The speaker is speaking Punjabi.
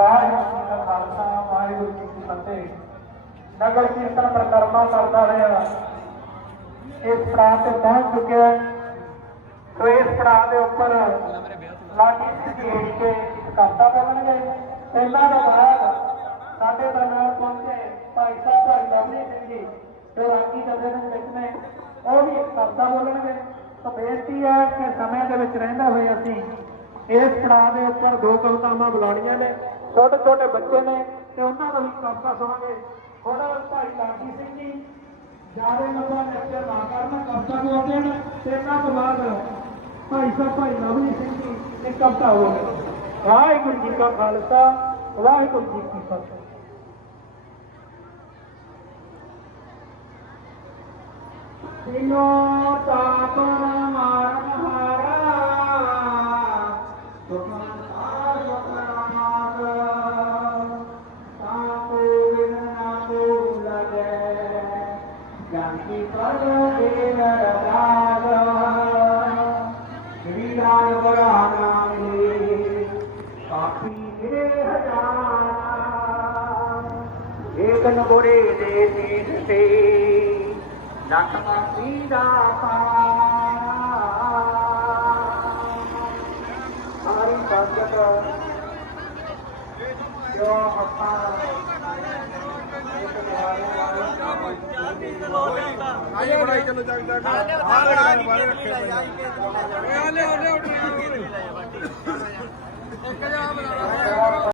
ਵਾਹਿਗੁਰੂ ਜੀ ਕਾ ਖਾਲਸਾ ਵਾਹਿਗੁਰੂ ਜੀ ਕੀ ਫਤਿਹ ਨਗਰ ਕੀਰਤਨ ਪ੍ਰਕਰਮਾ ਕਰਦਾ ਹੋਇਆ ਇਸ ਪੜਾਅ ਤੇ ਪਹੁੰਚ ਚੁੱਕਿਆ ਸੋ ਇਸ ਪੜਾਅ ਦੇ ਉੱਪਰ ਲਾਗੀ ਸਿੱਧੀ ਕੇ ਕਵਿਤਾ ਬੋਲਣਗੇ ਪਹਿਲਾਂ ਤੋਂ ਬਾਅਦ ਸਾਡੇ ਦਰਬਾਰ ਪਹੁੰਚੇ ਭਾਈ ਸਾਹਿਬ ਭਾਈ ਲਵਲੀ ਸਿੰਘ ਜੀ ਜੋ ਰਾਗੀ ਜਥੇ ਦੇ ਵਿੱਚ ਨੇ ਉਹ ਵੀ ਇੱਕ ਕਵਿਤਾ ਬੋਲਣਗੇ ਤਾਂ ਬੇਨਤੀ ਹੈ ਕਿ ਸਮੇਂ ਦੇ ਵਿੱਚ ਰਹਿੰਦਾ ਹੋਏ ਅਸੀਂ ਇਸ ਪੜਾਅ ਦੇ ਉੱਪਰ ਦੋ ਕਵਿਤਾਵਾਂ ਬੁਲਾਉਣੀਆਂ ਨੇ ਛੋਟੇ ਛੋਟੇ ਬੱਚੇ ਨੇ ਤੇ ਉਹਨਾਂ ਨੂੰ ਵੀ ਕਵਿਤਾ ਸੁਣਾਂਗੇ ਹੁਣ ਭਾਈ ਲਾਗੀ ਸਿੰਘ ਜੀ ਜ਼ਿਆਦਾ ਲੰਬਾ ਲੈਕਚਰ ਨਾ ਕਰਨ ਕਵਿਤਾ ਬੋਲਦੇ ਨੇ ਤੇ ਇਹਨਾਂ ਤੋਂ ਬਾਅਦ ਭਾਈ ਸਾਹਿਬ, ਭਾਈ ਲਵਲੀ ਸਿੰਘ ਜੀ ਨੇ ਕਵਿਤਾ ਬੋਲਣੀ ਵਾਹਿਗੁਰੂ ਜੀ ਕਾ ਖਾਲਸਾ, ਵਾਹਿਗੁਰੂ ਜੀ ਕੀ ਫਤਿਹ। ਦਿਨੋ ਤਾਪਰ ਮਾਰਨ জানতে পারবে না দাদা হৃদয় বড়ানা রে পাখি রে একন করে দে দিন সে ডাকা পিদা हमारी बात का जो हमारा ਹਰੀ ਭਗਤ ਜੋ ਆਪਾਂ ਆਏ ਬੜਾਈ ਚਲੋ ਜਗ ਜਗ ਆ ਲੜਾ ਬਾਰੇ ਰੱਖੇ ਪਏ। ਆ ਲੈ ਲੈ ਲੈ। ਇੱਕ ਜਾ ਬਣਾ